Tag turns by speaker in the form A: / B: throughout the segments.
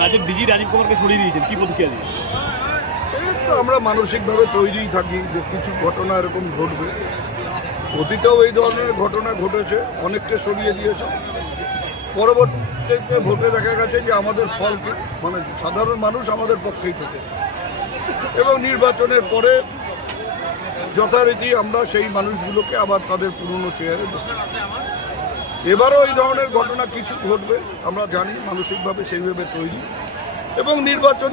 A: রাজ্যের ডিজি রাজীব কুমারকে সরিয়ে দিয়েছেন, কি প্রতিক্রিয়া দিয়েছেন
B: তো আমরা মানসিকভাবে তৈরি থাকি যে কিছু ঘটনা এরকম ঘটবে। অতীতেও এই ধরনের ঘটনা ঘটেছে, অনেককে সরিয়ে দিয়েছে। পরবর্তীতে ভোটে দেখা গেছে যে আমাদের ফল কি? মানে সাধারণ মানুষ আমাদের পক্ষেই থাকে। এবং নির্বাচনের পরে যথারীতি আমরা সেই মানুষগুলোকে আবার তাদের পুরনো চেয়ারে বসে এবারও এই ধরনের ঘটনা কিছু ঘটবে, আমরা জানি, মানসিকভাবে সেইভাবে তৈরি। এবং নির্বাচন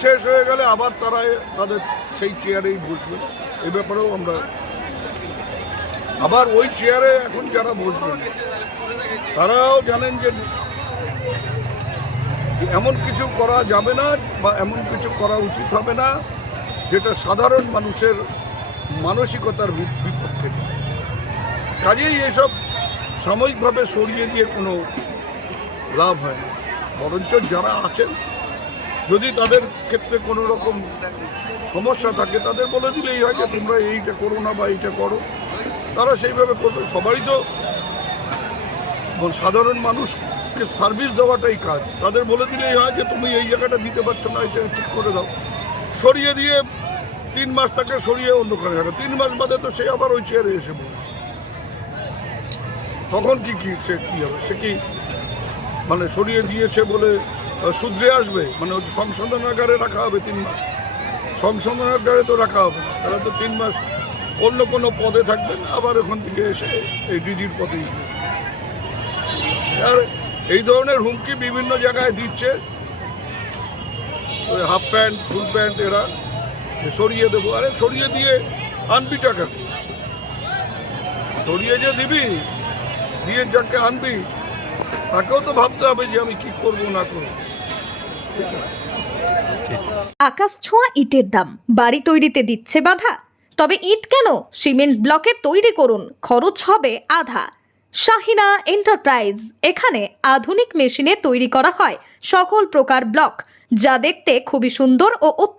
B: শেষ হয়ে গেলে আবার তারা তাদের সেই চেয়ারেই বসবে। এ ব্যাপারেও আমরা আবার ওই চেয়ারে এখন যারা বসবেন তারাও জানেন যে এমন কিছু করা যাবে না বা এমন কিছু করা উচিত হবে না, যেটা সাধারণ মানুষের মানসিকতার বিপক্ষে কাজেই এসব সাময়িকভাবে সরিয়ে দিয়ে কোনো লাভ হয় না বরঞ্চ যারা আছেন, যদি তাদের ক্ষেত্রে কোনো রকম সমস্যা থাকে, তাদের বলে দিলেই হয় যে তোমরা এইটা করো না বা এইটা করো। তারা সেইভাবে করবে। সবারই তো সাধারণ মানুষকে সার্ভিস দেওয়াটাই কাজ। তাদের বলে দিলেই হয় যে তুমি এই জায়গাটা দিতে পারছ না, এটা ঠিক করে দাও। সরিয়ে দিয়ে তিন মাস তাকে সরিয়ে অন্য কাজে রাখো। তিন মাস বাদে তো সে আবার ওই চেয়ারে এসে বলবে তখন কি কি, সে কি হবে? সে কি মানে সরিয়ে দিয়েছে বলে শুধরে আসবে? মানে ওই সংশোধনাগারে রাখা হবে তিন মাস। সংশোধনাগারে তো রাখা হবে না। তারা তো তিন মাস অন্য কোনো পদে থাকবেন আবার ওখান থেকে এসে এই ডিডির পদেই আর এই ধরনের হুমকি বিভিন্ন জায়গায় দিচ্ছে। ওই হাফ প্যান্ট, ফুল প্যান্ট এরা সরিয়ে দেবো। আরে সরিয়ে দিয়ে আনবি টাকা। সরিয়ে যে দিবি দিয়ে যাকে আনবি, তাকেও তো ভাবতে হবে যে আমি কি করব না করব।
C: আকাশ ছোঁয়া ইটের দাম, বাড়ি তৈরিতে দিচ্ছে বাধা। তবে ইট কেন? সিমেন্ট ব্লকে তৈরি করুন, খরচ হবে আধা। শাহিনা এন্টারপ্রাইজ, এখানে আধুনিক মেশিনে তৈরি করা হয় সকল প্রকার ব্লক, যা দেখতে খুবই সুন্দর ও